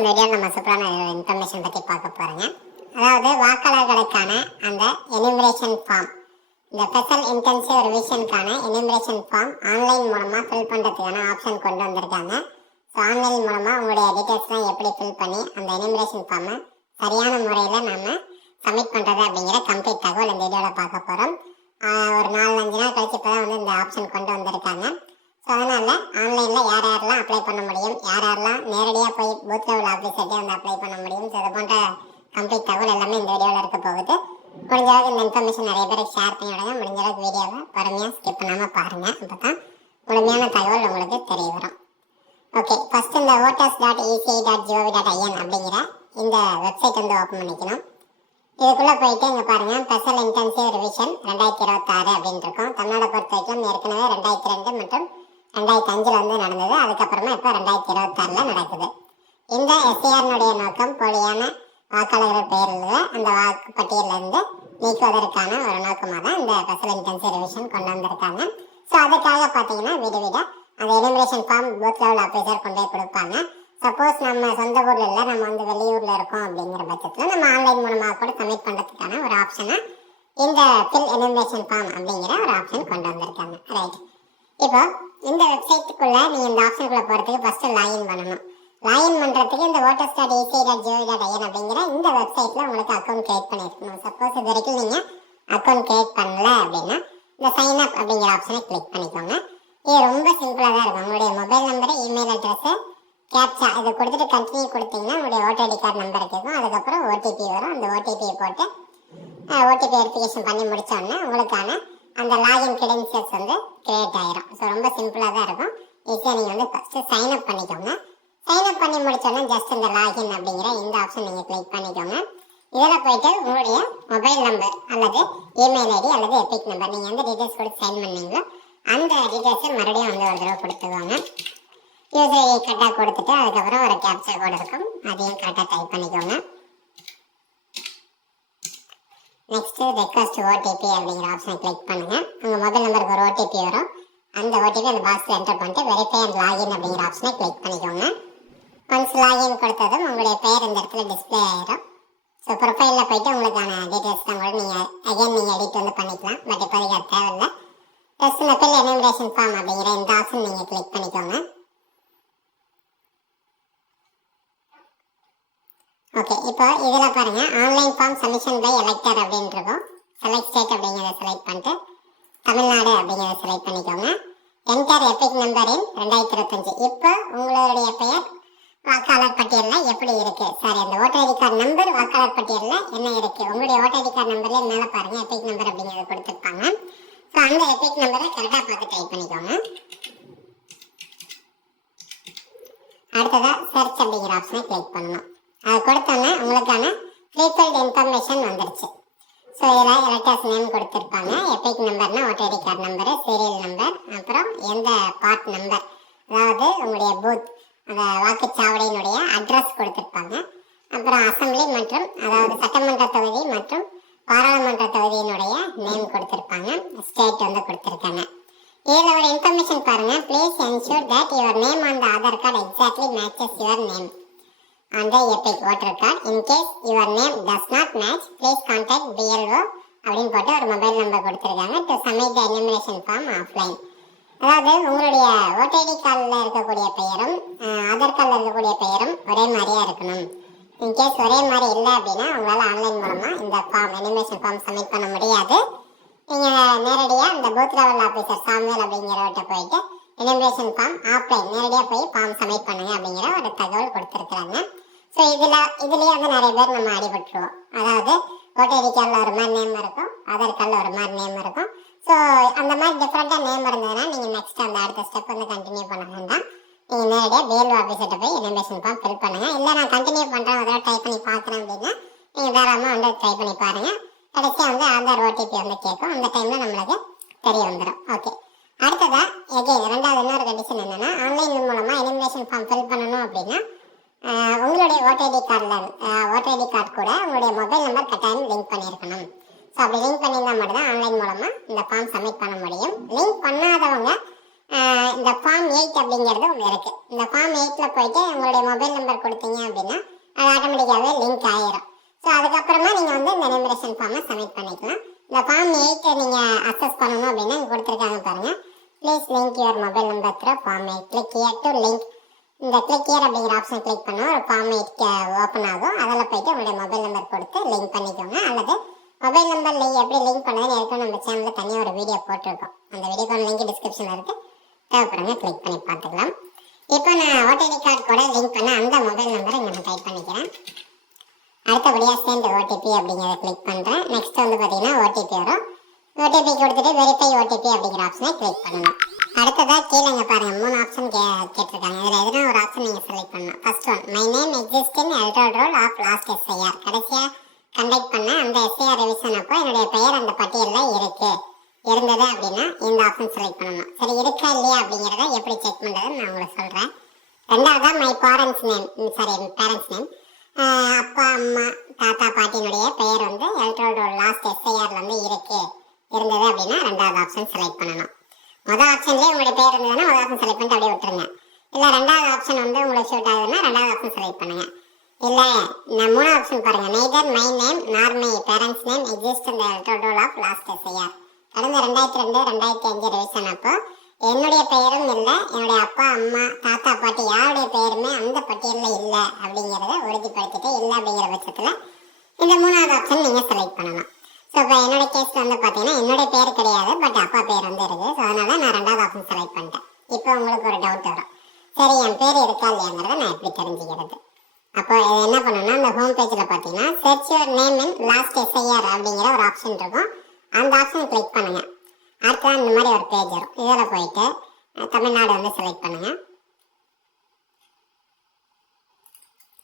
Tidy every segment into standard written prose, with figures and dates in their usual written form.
இந்த வீடியோவில் நம்ம சூப்பரான இன்ஃபர்மேஷன் பற்றி பார்க்க போகிறோங்க. அதாவது வாக்காளர்களுக்கான அந்த எனிமரேஷன் ஃபார்ம், இந்த ஸ்பெஷல் இன்டென்சிவ் ரிவிஷனுக்கான எனிமரேஷன் ஃபார்ம் ஆன்லைன் மூலமாக ஃபில் பண்ணுறதுக்கான ஆப்ஷன் கொண்டு வந்திருக்காங்க. ஸோ ஆன்லைன் மூலமாக உங்களுடைய டீட்டெயில்ஸ்லாம் எப்படி ஃபில் பண்ணி அந்த எனிமரேஷன் ஃபார்மை சரியான முறையில் நம்ம சப்மிட் பண்ணுறது அப்படிங்கிற கம்ப்ளீட் தகவல் இந்த வீடியோவில் பார்க்க போகிறோம். ஒரு 4-5 நாள் கழிச்சு இப்போ தான் இந்த ஆப்ஷன் கொண்டு வந்திருக்காங்க. ஸோ அதனால் ஆன்லைனில் யார் யாரெல்லாம் அப்ளை பண்ண முடியும், யார் யாரெல்லாம் நேரடியாக போய் பூத் லெவல் ஆஃபீஸர்கிட்டே வந்து அப்ளை பண்ண முடியும், ஸோ இது போன்ற கம்ப்ளீட் தகவல் எல்லாமே இந்த வீடியோவில் இருக்க போகுது. முடிஞ்ச அளவுக்கு இந்த இன்ஃபர்மேஷன் நிறைய பேருக்கு ஷேர் பண்ணி விடுங்க. முடிஞ்ச அளவுக்கு வீடியோவை பொறுமையாக ஸ்கிப் பண்ணாமல் பாருங்கள். அப்போ தான் முழுமையான தகவல் உங்களுக்கு தெரிய வரும். ஓகே, ஃபஸ்ட் இந்த voters.eci.gov.in அப்படிங்கிற இந்த வெப்சைட் வந்து ஓப்பன் பண்ணிக்கணும். இதுக்குள்ளே போயிட்டு இங்கே பாருங்கள், ஸ்பெஷல் இன்டென்சிவ் ரிவிஷன் 2026 அப்படின்னு இருக்கும். தமிழ்நாடை பொறுத்த வரைக்கும் ஏற்கனவே 2002 மற்றும் 2005 வந்து நடந்தது. அதுக்கப்புறமா இப்போ 2026 நடக்குது. இந்த எஸ்ஏஆர்னுடைய நோக்கம் போலியான வாக்காளர்கள் பெயரில் அந்த வாக்குப்பட்டியலிருந்து நீக்குவதற்கான ஒரு நோக்கமாக தான் இந்த ஸ்பெஷல் இன்டென்சிவ் ரிவிஷன் கொண்டு வந்திருக்காங்க. ஸோ அதுக்காக பார்த்தீங்கன்னா வீடு வீடாக அந்த enumeration form booth level officer கொண்டு போய் கொடுப்பாங்க. சப்போஸ் நம்ம சொந்த ஊரில் இல்லை, நம்ம வந்து வெளியூரில் இருக்கோம் அப்படிங்கிற பட்சத்தில் நம்ம ஆன்லைன் மூலமாக கூட சப்மிட் பண்ணுறதுக்கான ஒரு ஆப்ஷனை இந்த ஃபில் எனிமரேஷன் ஃபார்ம் அப்படிங்கிற ஒரு ஆப்ஷன் கொண்டு வந்திருக்காங்க. ரைட், இப்போ இந்த வெப்சைட்டுக்குள்ளே நீங்கள் இந்த ஆப்ஷனுக்குள்ளே போகிறதுக்கு ஃபஸ்ட்டு லாகின் பண்ணணும். லாகின் பண்ணுறதுக்கு இந்த voters.eci.gov.in அப்படிங்கிற இந்த வெப்சைட்டில் உங்களுக்கு அக்கௌண்ட் க்ரியேட் பண்ணியிருக்கணும். சப்போஸ் இது வரைக்கும் நீங்கள் அக்கௌண்ட் க்ரியேட் பண்ணல அப்படின்னா இந்த சைன் அப் அப்படிங்கிற ஆப்ஷனை கிளிக் பண்ணிக்கோங்க. இது ரொம்ப சிம்பிளாக தான் இருக்கும். உங்களுடைய mobile number, email address, captcha இதை கொடுத்துட்டு கண்டினியூ கொடுத்தீங்கன்னா உங்களுடைய ஓட்டர் ஐடி கார்டு நம்பர் கேட்கும். அதுக்கப்புறம் ஓடிபி வரும். அந்த ஓடிபியை போட்டு ஓடிபி வெரிஃபிகேஷன் பண்ணி முடித்தோடனே உங்களுக்கான அந்த லாகின் கிரெடென்ஷியல்ஸ் வந்து கிரியேட் ஆகிரும். ஸோ ரொம்ப சிம்பிளாக தான் இருக்கும். ஈஸியாக நீங்கள் வந்து ஃபஸ்ட்டு சைன் அப் பண்ணிக்கோங்க. சைன் அப் பண்ணி முடித்தோடனே ஜஸ்ட் இந்த லாகின் அப்படிங்கிற இந்த ஆப்ஷன் நீங்கள் கிளிக் பண்ணிக்கோங்க. இதில் போய்ட்டு உங்களுடைய மொபைல் நம்பர் அல்லது இமெயில் ஐடி அல்லது எபிக் நம்பர் நீங்கள் எந்த டீட்டெயில்ஸ் கொடுத்து சைன் பண்ணீங்களோ அந்த டீட்டெயில்ஸை மறுபடியும் வந்து ஒரு தடவை கொடுத்துக்கோங்க. யூசர் ஐடி கரெக்டாக கொடுத்துட்டு அதுக்கப்புறம் ஒரு கேப்சா கோடு இருக்கும், அதையும் கரெக்டாக டைப் பண்ணிக்கோங்க. நெக்ஸ்ட்டு ரெக்வஸ்ட் ஓடிபி அப்படிங்கிற ஆப்ஷனை கிளிக் பண்ணுங்கள். உங்கள் மொபைல் நம்பருக்கு ஒரு ஓடிபி வரும். அந்த ஓடிபி அந்த பாக்ஸில் என்டர் பண்ணிட்டு வெரிஃபை அண்ட் லாகின் அப்படிங்கிற ஆப்ஷனை கிளிக் பண்ணிக்கோங்க. ஒன்ஸ் லாகின் கொடுத்ததும் உங்களுடைய பெயர் இந்த இடத்துல டிஸ்பிளே ஆகிடும். ஸோ ப்ரொஃபைலில் போய்ட்டு உங்களுக்கான டீட்டெயில்ஸ் தான் கூட நீங்கள் எடிட் வந்து பண்ணிக்கலாம். பட் இப்போதைக்கு அது தேவையில்லை. ஜஸ்ட் இந்த ஃபில் எனிமரேஷன் ஃபார்ம் அப்படிங்கிற இந்த ஆப்ஷன் நீங்கள் கிளிக் பண்ணிக்கோங்க. ஓகே, இப்போ இதில் பாருங்கள், online form submission by elector அப்படின்னு இருக்கும். செலக்ட் ஸ்டேட் அப்படிங்கிறத செலக்ட் பண்ணிட்டு தமிழ்நாடு அப்படிங்கிறத செலக்ட் பண்ணிக்கோங்க. என்டர் எபிக் நம்பர் இன் 2025. இப்போ உங்களுடைய பெயர் வாக்காளர் பட்டியலில் எப்படி இருக்குது, சாரி அந்த ஓட்டர் ஐடி கார்டு நம்பர் வாக்காளர் பட்டியலில் என்ன இருக்குது, உங்களுடைய ஓட்டர் ஐடி கார்டு நம்பர்லேயே மேலே பாருங்கள் எபிக் நம்பர் அப்படிங்கிறத கொடுத்துருப்பாங்க. ஸோ அந்த எபிக் நம்பரை கரெக்டாக பார்த்து டைப் பண்ணிக்கோங்க. அடுத்ததாக சர்ச் அப்படிங்கிற ஆப்ஷனை கிளிக் பண்ணணும். அதை கொடுத்தோன்னே உங்களுக்கான ப்ரீஃபில்ட் இன்ஃபர்மேஷன் வந்துடுச்சு. ஸோ இதில் எலக்டர்ஸ் நேம் கொடுத்துருப்பாங்க. எபிக் நம்பர்னா voter ID card number, serial number, அப்புறம் எந்த பார்ட் நம்பர், அதாவது உங்களுடைய பூத் அந்த வாக்குச்சாவடியினுடைய அட்ரஸ் கொடுத்துருப்பாங்க. அப்புறம் அசம்பிளி மற்றும் அதாவது சட்டமன்ற தொகுதி மற்றும் பாராளுமன்ற தொகுதியினுடைய நேம் கொடுத்துருப்பாங்க. ஸ்டேட் வந்து கொடுத்துருக்காங்க. இதில் ஒரு இன்ஃபர்மேஷன் பாருங்கள், please ensure that your name on the Aadhaar card exactly matches your name on the EPIC voter card. In case your name does not match please contact BLO அப்படின்னு போட்டு ஒரு மொபைல் நம்பர் கொடுத்துருக்காங்க. To submit the enumeration form offline. அதாவது உங்களுடைய voter ID கார்டில் இருக்கக்கூடிய பெயரும் ஆதார் கார்டில் இருக்கக்கூடிய பெயரும் ஒரே மாதிரியாக இருக்கணும். இன்கேஸ் ஒரே மாதிரி இல்லை அப்படின்னா உங்களால் ஆன்லைன் மூலமாக இந்த ஃபார்ம் எனிமரேஷன் ஃபார்ம் சப்மிட் பண்ண முடியாது. நீங்கள் நேரடியாக இந்த பூத் லெவல் ஆஃபீஸர் சாமுவேல் அப்படிங்கிறவர்கிட்ட போயிட்டு எனிமரேஷன் ஃபார்ம் ஆஃப்லைன் நேரடியாக போய் ஃபார்ம் சப்மிட் பண்ணுங்க அப்படிங்கிற ஒரு தகவல் கொடுத்துருக்குறாங்க. ஸோ இதுலேயே வந்து நிறைய பேர் நம்ம அடிபட்டுருவோம். அதாவது ஓட்டர் ஐடி கார்டில் ஒரு மாதிரி நேம் இருக்கும், ஆதார் கார்டில் ஒரு மாதிரி நேம் இருக்கும். ஸோ அந்த மாதிரி டிஃப்ரெண்ட்டாக நேம் இருந்ததுன்னா நீங்கள் நெக்ஸ்ட் அந்த அடுத்த ஸ்டெப் வந்து கண்டினியூ பண்ண வேண்டாம். நீங்கள் நேரடியாக பிஎல்ஓ ஆஃபீஸர்கிட்ட போய் எனிமரேஷன் ஃபார்ம் ஃபில் பண்ணுங்கள். இல்லை நான் கண்டினியூ பண்ணுறேன், ஒரு ட்ரை பண்ணி பார்க்குறேன் அப்படின்னா நீங்கள் தாராளமாக வந்து ட்ரை பண்ணி பாருங்கள். கடைசியாக வந்து ஆதார் ஓடிபி வந்து கேட்கும். அந்த டைமில் நம்மளுக்கு தெரிய வந்துடும். ஓகே, அடுத்ததாக எகைன் ரெண்டாவது இன்னொரு கண்டிஷன் என்னென்னா, ஆன்லைன் மூலமாக எனிமரேஷன் ஃபார்ம் ஃபில் பண்ணணும் அப்படின்னா உங்களுடைய ஓட்டர் ஐடி கார்டு கூட உங்களுடைய மொபைல் நம்பர் கட்டாயம் லிங்க் பண்ணியிருக்கணும். ஸோ அப்படி லிங்க் பண்ணியிருந்தால் மட்டும்தான் ஆன்லைன் மூலமாக இந்த ஃபார்ம் சப்மிட் பண்ண முடியும். லிங்க் பண்ணாதவங்க இந்த ஃபார்ம் 8 அப்படிங்கிறது ஒன்று இருக்குது. இந்த ஃபார்ம் 8ல் போயிட்டு உங்களுடைய மொபைல் நம்பர் கொடுத்தீங்க அப்படின்னா அது ஆட்டோமேட்டிக்காகவே லிங்க் ஆயிரும். ஸோ அதுக்கப்புறமா நீங்கள் வந்து இந்த எனுமரேஷன் ஃபார்மை சப்மிட் பண்ணிக்கலாம். இந்த ஃபார்ம் 8 நீங்கள் அக்சஸ் பண்ணணும் அப்படின்னா இங்கே கொடுத்துருக்காங்க பாருங்கள். Please link your mobile number through form 8. Click here to link. இந்த கிளிக் ஹியர் அப்படிங்கிற ஆப்ஷன் கிளிக் பண்ணால் ஒரு ஃபார்ம் 8 ஓப்பன் ஆகும். அதில் போயிட்டு உங்களுடைய மொபைல் நம்பர் கொடுத்து லிங்க் பண்ணிக்கோங்க. அல்லது மொபைல் நம்பர் எப்படி லிங்க் பண்ணுறதுன்னு ஏற்கனவே நம்ம சேனலில் தனியாக ஒரு வீடியோ போட்டிருக்கோம். அந்த வீடியோக்கான லிங்க் டிஸ்கிரிப்ஷனில் இருக்குது, தேவைப்படுங்க கிளிக் பண்ணி பார்த்துக்கலாம். இப்போ நான் ஓடிடி கார்டு கூட லிங்க் பண்ண அந்த மொபைல் நம்பரை இங்கே நான் டைப் பண்ணிக்கிறேன். அடுத்தபடியாக சென்ட் ஓடிபி அப்படிங்கிறத கிளிக் பண்ணுறேன். நெக்ஸ்ட் வந்து பார்த்தீங்கன்னா ஓடிபி வரும். ஓடிபி கொடுத்துட்டு வெரிஃபை ஓடிபி அப்படிங்கிற ஆப்ஷனை கிளிக் பண்ணணும். அடுத்ததாக கீழே இங்கே பாருங்கள் 3 ஆப்ஷன் கேட்டிருக்காங்க. இதில் எதுனா ஒரு ஆப்ஷன் நீங்கள் செலக்ட் பண்ணணும். First one, my name exist in electoral roll of last SIR. கடைசியாக கண்டக்ட் பண்ண அந்த எஸ்ஐஆர் ரிவிஷன் அப்போ என்னுடைய பெயர் அந்த பட்டியலில் இருந்தது அப்படின்னா இந்த ஆப்ஷன் செலக்ட் பண்ணணும். சரி, இருக்கா இல்லையா அப்படிங்கிறத எப்படி செக் பண்ணுறதுன்னு நான் உங்களுக்கு சொல்கிறேன். ரெண்டாவதாக மை பேரண்ட்ஸ் நேம், அப்பா அம்மா தாத்தா பாட்டியினுடைய பெயர் வந்து எலக்ட்ரல் ரோல் லாஸ்ட் எஸ்ஐஆர்ல வந்து இருந்தது அப்படின்னா ரெண்டாவது ஆப்ஷன் செலக்ட் பண்ணணும். முதல் ஆப்ஷன்லேயே உங்களுடைய பேர் இருந்ததுன்னா முதல் ஆப்ஷன் செலக்ட் பண்ணிட்டு அப்படியே விட்டுருங்க. இல்லை ரெண்டாவது ஆப்ஷன் வந்து உங்களுக்கு ஷூட் ஆகுதுன்னா ரெண்டாவது ஆப்ஷன் செலக்ட் பண்ணுங்க. இல்லை நான் 3 ஆப்ஷன் பாருங்க, neither my name nor my parents name exist இந்த electoral roll of last SIR. கடந்த 2002-2005 ரிவிஷன் அப்போ என்னுடைய பெயரும் இல்லை, என்னுடைய அப்பா அம்மா தாத்தா பாட்டி யாருடைய பெயருமே அந்த பட்டியலில் இல்லை அப்படிங்கிறத உறுதிப்படுத்திட்டு இல்லை அப்படிங்கிற பட்சத்தில் இந்த 3வது ஆப்ஷன் நீங்கள் செலக்ட் பண்ணணும். ஸோ இப்போ என்னோட கேஸில் வந்து பார்த்தீங்கன்னா என்னுடைய பேர் கிடையாது, பட் அப்பா பேர் வந்து இருக்குது. ஸோ அதனால் நான் ரெண்டாவது ஆப்ஷன் செலக்ட் பண்ணிட்டேன். இப்போ உங்களுக்கு ஒரு டவுட் வரும், சரி என் பேர் இருக்கா இல்லையாங்கிறத நான் எப்படி தெரிஞ்சுக்கிறது? அப்போ என்ன பண்ணணும்னா அந்த ஹோம் பேஜில் பார்த்தீங்கன்னா search your name in last SIR அப்படிங்கிற ஒரு ஆப்ஷன் இருக்கும். அந்த ஆப்ஷன் கிளிக் பண்ணுங்கள். அடுத்ததான் இந்த மாதிரி ஒரு பேஜ் வரும். இதில் போயிட்டு தமிழ்நாடு வந்து செலக்ட் பண்ணுங்கள்.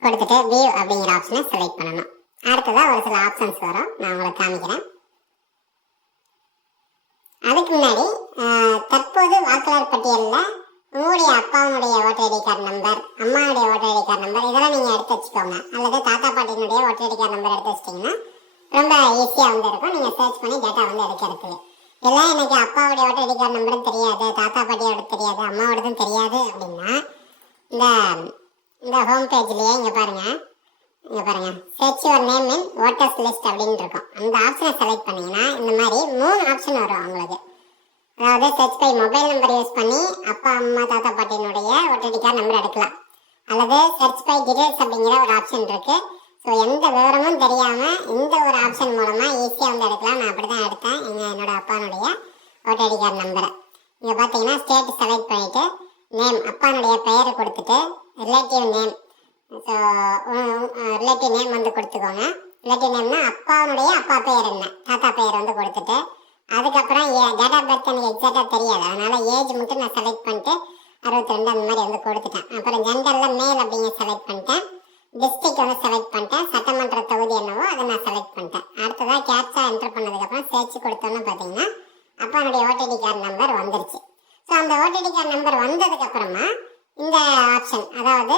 கொடுத்துட்டு வியூ அப்படிங்கிற ஆப்ஷனை செலக்ட் பண்ணணும். அடுத்ததாக ஒரு சில ஆப்ஷன்ஸ் வரும், நான் உங்களுக்கு காமிக்கிறேன். அதுக்கு முன்னாடி தற்போது வாக்காளர் பட்டியலில் உங்களுடைய அப்பாவுடைய ஓட்டர் ஐடி கார்டு நம்பர், அம்மாவுடைய ஓட்டர் ஐடி கார்டு நம்பர் இதெல்லாம் நீங்கள் எடுத்து வச்சுக்கோங்க. அல்லது தாத்தா பாட்டியினுடைய ஓட்டர் ஐடி கார்டு நம்பர் எடுத்து வச்சிட்டிங்கன்னா ரொம்ப ஈஸியாக வந்து இருக்கும். நீங்கள் சர்ச் பண்ணி டேட்டா வந்து எடுக்கிறதுக்கு. இல்லை எனக்கு அப்பாவுடைய ஓட்டர் ஐடி கார்டு நம்பரும் தெரியாது, தாத்தா பாட்டியோட தெரியாது, அம்மாவோடதும் தெரியாது அப்படின்னா இந்த ஹோம் பேஜ்லேயே இங்கே பாருங்கள் search your name in voters list அப்படின்னு இருக்கும். அந்த ஆப்ஷனை செலக்ட் பண்ணிங்கன்னா இந்த மாதிரி 3 ஆப்ஷன் வரும் உங்களுக்கு. அதாவது search by mobile number use பண்ணி அப்பா அம்மா தாத்தா பாட்டியினுடைய ஓட்டர் ஐடி கார்டு நம்பர் எடுக்கலாம். அல்லது சர்ச் பை டீடைல்ஸ் அப்படிங்கிற ஒரு ஆப்ஷன் இருக்குது. ஸோ எந்த விவரமும் தெரியாமல் இந்த ஒரு ஆப்ஷன் மூலமாக ஈஸியாக வந்து எடுக்கலாம். நான் அப்படி தான் எடுத்தேன் என்னோட அப்பானுடைய ஓட்டர் ஐடி கார்டு நம்பரை. இங்கே பார்த்தீங்கன்னா ஸ்டேட் செலக்ட் பண்ணிவிட்டு நேம் அப்பானுடைய பெயரை கொடுத்துட்டு relative name, so relative name வந்து கொடுத்துக்கோங்க. ரிலேட்டிவ் நேம்னா அப்பாவுடைய அப்பா பெயர் என்ன, தாத்தா பெயர் வந்து கொடுத்துட்டு அதுக்கப்புறம் டேட் ஆஃப் பர்த் எனக்கு எக்ஸாக்டாக தெரியாது, அதனால் ஏஜ் மட்டும் நான் செலக்ட் பண்ணிட்டு 62 அந்த மாதிரி வந்து கொடுத்துட்டேன். அப்புறம் ஜெண்டரில் மேல் அப்படிங்க செலக்ட் பண்ணிட்டேன். டிஸ்ட்ரிக்ட் வந்து செலக்ட் பண்ணிட்டேன். சட்டமன்ற தொகுதி என்னவோ அதை நான் செலக்ட் பண்ணிட்டேன். அடுத்ததாக கேப்சா என்டர் பண்ணதுக்கப்புறம் சேர்ச் கொடுத்தோன்னு பார்த்தீங்கன்னா அப்பானுடைய ஓடிடி கார்டு நம்பர் வந்துருச்சு. ஸோ அந்த ஓடிடி கார்டு நம்பர் வந்ததுக்கப்புறமா இந்த ஆப்ஷன், அதாவது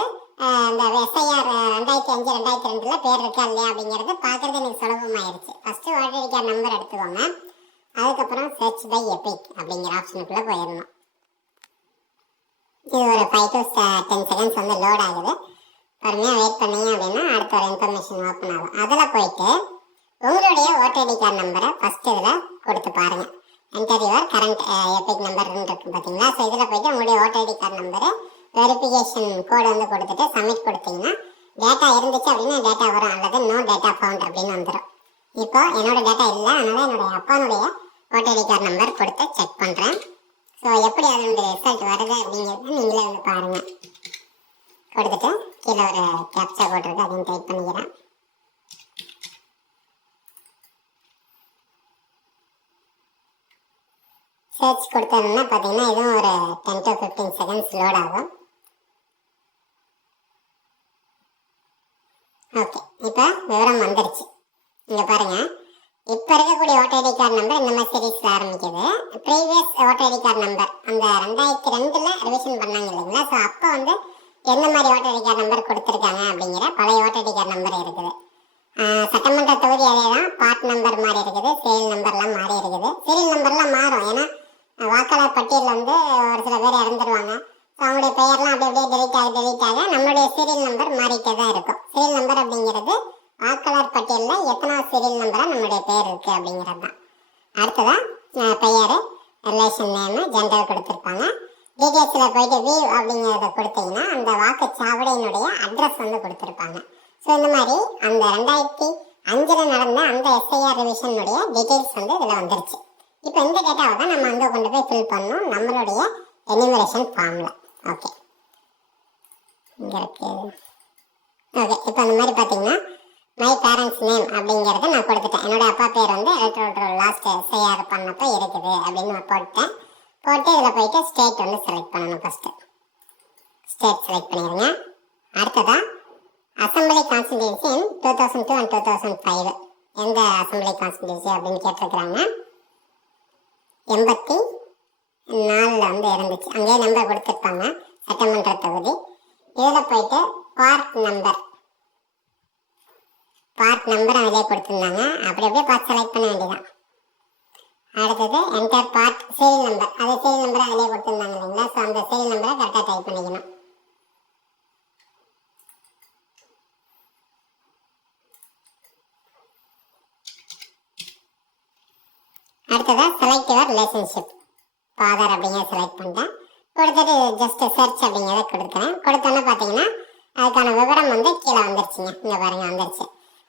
இந்த எஸ்ஐஆர் 2005-2002 பேர் இருக்கா இல்லையா அப்படிங்கிறது பார்க்குறது எனக்கு சுலபமாயிருச்சு. ஃபஸ்ட்டு ஓடிடி கார்டு நம்பர் எடுத்துக்கோங்க. அதுக்கப்புறம் சர்ச் பை எபிக் அப்படிங்கிற ஆப்ஷனுக்குள்ளே போயிடணும். இது ஒரு 5 to 10 செகண்ட்ஸ் வந்து லோட் ஆகுது. பொறுமையாக வெயிட் பண்ணீங்க அப்படின்னா அடுத்த ஒரு இன்ஃபர்மேஷன் ஓப்பன் ஆகும். அதில் போயிட்டு உங்களுடைய ஓட்டர் ஐடி கார்டு நம்பரை ஃபஸ்ட்டு இதில் கொடுத்து பாருங்கள். என்டர் யுவர் கரண்ட் எபிக் நம்பர்னு இருக்குது பார்த்தீங்களா. ஸோ இதில் போயிட்டு உங்களுடைய voter ID card number verification code வந்து கொடுத்துட்டு சப்மிட் கொடுத்தீங்கன்னா டேட்டா இருந்துச்சு அப்படின்னா டேட்டா வரும், அல்லது நோ டேட்டா ஃபவுண்ட் அப்படின்னு வந்துடும். இப்போ என்னோட டேட்டா இல்லை, அதனால் என்னுடைய அப்பானுடைய ஓட்டர் ஐடி கார்டு நம்பர் கொடுத்து செக் பண்ணுறேன். ஸோ எப்படி அதனுடைய ரிசல்ட் வருது அப்படிங்கிறது நீங்களே வந்து பாருங்கள். கொடுத்துட்டு கீழே ஒரு கேப்சா போட்டிருக்கு, அதையும் டைப் பண்ணிக்கிறேன். சர்ச் கொடுத்தோம்னா பார்த்தீங்கன்னா இதுவும் ஒரு 10 to 15 செகண்ட்ஸ் லோட் ஆகும். ஓகே, இப்போ விவரம் வந்துருச்சு. இங்கே பாருங்கள், இப்போ இருக்கக்கூடிய ஓட்டர் ஐடி கார்டு நம்பர் இந்த மாதிரி சீரீஸில் ஆரம்பிக்குது. Previous voter ID card number அந்த 2002 ரிவிஷன் பண்ணாங்க இல்லைங்களா. ஸோ அப்போ வந்து எந்த மாதிரி ஓட்டர் ஐடி கார்டு நம்பர் கொடுத்துருக்காங்க அப்படிங்கிற பழைய ஓட்டர் ஐடி கார்டு நம்பர் இருக்குது. சட்டமன்ற தொகுதி அதே தான், பார்ட் நம்பர் மாறி இருக்குது, சீரியல் நம்பர்லாம் மாறி இருக்குது. சீரியல் நம்பர்லாம் மாறும், ஏன்னா வாக்காளர் பட்டியலில் வந்து ஒரு சில பேர் இறந்துருவாங்க. ஸோ அவங்களுடைய பெயர்லாம் அப்படியே டெலிட் ஆக நம்மளுடைய சீரியல் நம்பர் மாறிட்டே தான் இருக்கும். சீரியல் நம்பர் அப்படிங்கிறது வாக்காளர் பட்டியலில் எத்தனாவது சீரியல் நம்பராக நம்மளுடைய பெயர் இருக்குது அப்படிங்கிறது தான். அடுத்ததான் பெயர், ரிலேஷன் நேமு, ஜெண்டர் கொடுத்துருப்பாங்க. டீட்டெயில்ஸில் போயிட்டு வியூ அப்படிங்கிறத கொடுத்தீங்கன்னா அந்த வாக்குச்சாவடியினுடைய அட்ரஸ் வந்து கொடுத்துருப்பாங்க. ஸோ இந்த மாதிரி அந்த 2005 நடந்த அந்த எஸ்ஐஆர் ரிவிஷனுடைய டீட்டெயில்ஸ் வந்து இதில் வந்துருச்சு. இப்போ இந்த டேட்டாவை தான் நம்ம அங்கே கொண்டு போய் ஃபில் பண்ணணும் நம்மளுடைய எனிமரேஷன் ஃபார்மில். ஓகே, இங்கே இருக்கு. ஓகே, இப்போ அந்த மாதிரி பார்த்தீங்கன்னா மை பேரண்ட்ஸ் நேம் அப்படிங்கிறத நான் கொடுத்துட்டேன். என்னோடய அப்பா பேர் வந்து எலக்ட்ரல் லாஸ்ட் எஸ்ஐஆர் பண்ணப்போ இருக்குது அப்படின்னு நான் போட்டு இதில் போயிட்டு ஸ்டேட் வந்து செலக்ட் பண்ணணும். ஃபஸ்ட்டு ஸ்டேட் செலக்ட் பண்ணிடுங்க. அடுத்ததான் அசம்பிளி கான்ஸ்டிடியூன்சி இன் 2002 and 2005 எந்த அசம்பிளி கான்ஸ்டிடியூன்சி அப்படின்னு கேட்டிருக்கிறாங்க. 84 வந்து இருந்துச்சு. அங்கேயே நம்பர் கொடுத்துருப்பாங்க, சட்டமன்ற தொகுதி. இதில் போயிட்டு பார்ட் நம்பர் அதிலே கொடுத்துருந்தாங்க. அப்படியே பார்த்து செலக்ட் பண்ண வேண்டியதான். அடுத்தது என்டர் பார்ட் சீரியல் நம்பர், அது சீரியல் நம்பர் அதிலே கொடுத்துருந்தாங்க இல்லைங்களா? ஸோ அந்த சீரியல் நம்பரை கரெக்டாக டைப் பண்ணிக்கணும். அடுத்ததாக செலக்ட் யுவர் ரிலேஷன்ஷிப், ஃபாதர் அப்படிங்கிறத செலக்ட் பண்ணிட்டேன். கொடுத்துட்டு ஜஸ்ட் சர்ச் அப்படிங்கிறத கொடுக்குறேன். கொடுத்தோன்னே பார்த்தீங்கன்னா அதுக்கான விவரம் வந்து கீழே வந்துருச்சுங்க. இங்கே பாருங்கள் வந்துருச்சு.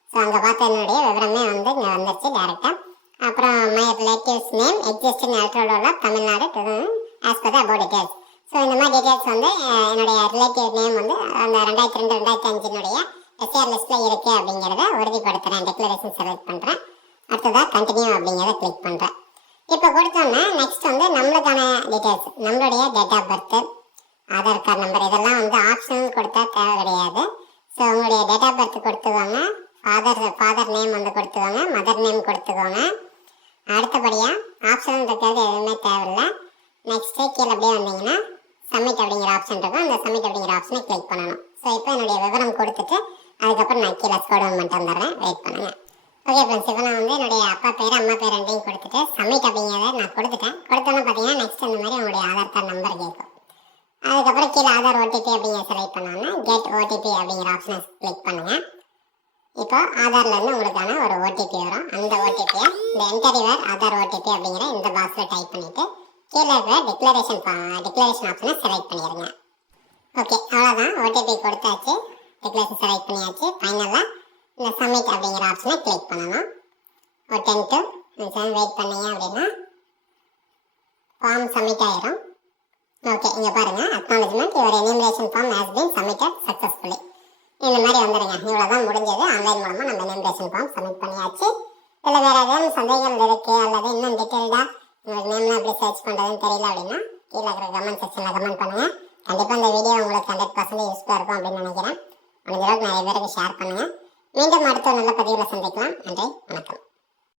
ஸோ அங்கே பார்த்த என்னுடைய விவரமே வந்து இங்கே வந்துருச்சு டேரெக்டாக. அப்புறம் my relatives name existing electoral Tamil Nadu as per the about details. So இந்த மாதிரி டீட்டெயில்ஸ் வந்து என்னுடைய ரிலேட்டிவ் நேம் வந்து அந்த 2002 2005 எஸ்ஆர் லிஸ்ட்டில் இருக்குது அப்படிங்கிறத உறுதிப்படுத்துகிறேன். டிக்ளரேஷன் செலக்ட் பண்ணுறேன். அடுத்ததாக கண்டினியூ அப்படிங்கிறத கிளிக் பண்ணுறேன். இப்போ கொடுத்தோன்னே நெக்ஸ்ட் வந்து நம்மளுக்கான டீட்டெயில்ஸ், நம்மளுடைய date of birth, Aadhaar card number, இதெல்லாம் வந்து ஆப்ஷன் கொடுத்தா தேவை கிடையாது. ஸோ உங்களுடைய டேட் ஆஃப் பர்த் கொடுத்துக்கோங்க, ஃபாதர் நேம் வந்து கொடுத்துக்கோங்க, மதர் நேம் கொடுத்துக்கோங்க. அடுத்தபடியாக ஆப்ஷன் இருக்கிறது எதுவுமே தேவையில்லை. நெக்ஸ்ட்டு கீழே அப்படியே வந்தீங்கன்னா சப்மிட் அப்படிங்கிற ஆப்ஷன் இருக்கும். அந்த சப்மிட் அப்படிங்கிற ஆப்ஷனை கிளிக் பண்ணணும். ஸோ இப்போ என்னுடைய விவரம் கொடுத்துட்டு அதுக்கப்புறம் நான் கீழே ஸ்க்ரோல் டவுன் பண்ணிட்டு வந்துடுறேன். வெயிட் பண்ணுங்கள். ஓகே ஃப்ரெண்ட்ஸ், இப்போ நான் வந்து என்னுடைய அப்பா பேர் அம்மா பேர் ரெண்டையும் கொடுத்துட்டு சப்மிட் அப்படிங்கிறத நான் கொடுத்துட்டேன். கொடுத்தோன்னு பார்த்தீங்கன்னா நெக்ஸ்ட் இந்த மாதிரி உங்களுடைய ஆதார் கார்டு நம்பர் கேட்கும். அதுக்கப்புறம் கீழே ஆதார் ஓடிபி அப்படிங்கிற செலக்ட் பண்ணோன்னா கெட் ஓடிபி அப்படிங்கிற ஆப்ஷனை கிளிக் பண்ணுங்கள். இப்போ ஆதார்லேருந்து உங்களுக்கான ஒரு ஓடிபி வரும். அந்த ஓடிபியை இந்த என்டர் யுவர் ஆதார் ஓடிபி அப்படிங்கிற இந்த பாக்ஸில் டைப் பண்ணிவிட்டு கீழே இருக்கிற டிக்ளரேஷன் ஆப்ஷனை செலக்ட் பண்ணிடுங்க. ஓகே, அவ்வளோதான். ஓடிபி கொடுத்தாச்சு, டிக்ளரேஷன் செலக்ட் பண்ணியாச்சு. ஃபைனலாக இந்த சப்மிட் அப்படிங்கிற ஆப்ஷனை கிளிக் பண்ணணும். ஒரு 10 to 7 வெயிட் பண்ணீங்க அப்படின்னா ஃபார்ம் சப்மிட் ஆயிரும். ஓகே, இங்கே பாருங்கள், acknowledgement your enumeration form has been submitted successfully. இந்த மாதிரி வந்துடுங்க. இவ்வளோ தான் முடிஞ்சது. ஆன்லைன் மூலமாக நம்ம எனிமரேஷன் ஃபார்ம் சப்மிட் பண்ணியாச்சு. இதில் வேறு ஏதாவது சந்தேகங்கள் இருக்குது அல்லது இன்னும் டீட்டெயில்டாக உங்களுக்கு நேம்லாம் எப்படி சர்ச் பண்ணுறதுன்னு தெரியல அப்படின்னா கீழே இருக்கிற கமெண்ட் செக்ஷனில் கமெண்ட் பண்ணுங்கள். கண்டிப்பாக இந்த வீடியோ உங்களுக்கு 100% யூஸ்ஃபுல்லாக இருக்கும் அப்படின்னு நினைக்கிறேன். முடிஞ்ச அளவுக்கு நிறைய பேருக்கு ஷேர் பண்ணுங்கள். மீண்டும் அடுத்த நல்ல பதிவில் சந்திக்கலாம். நன்றி, வணக்கம்.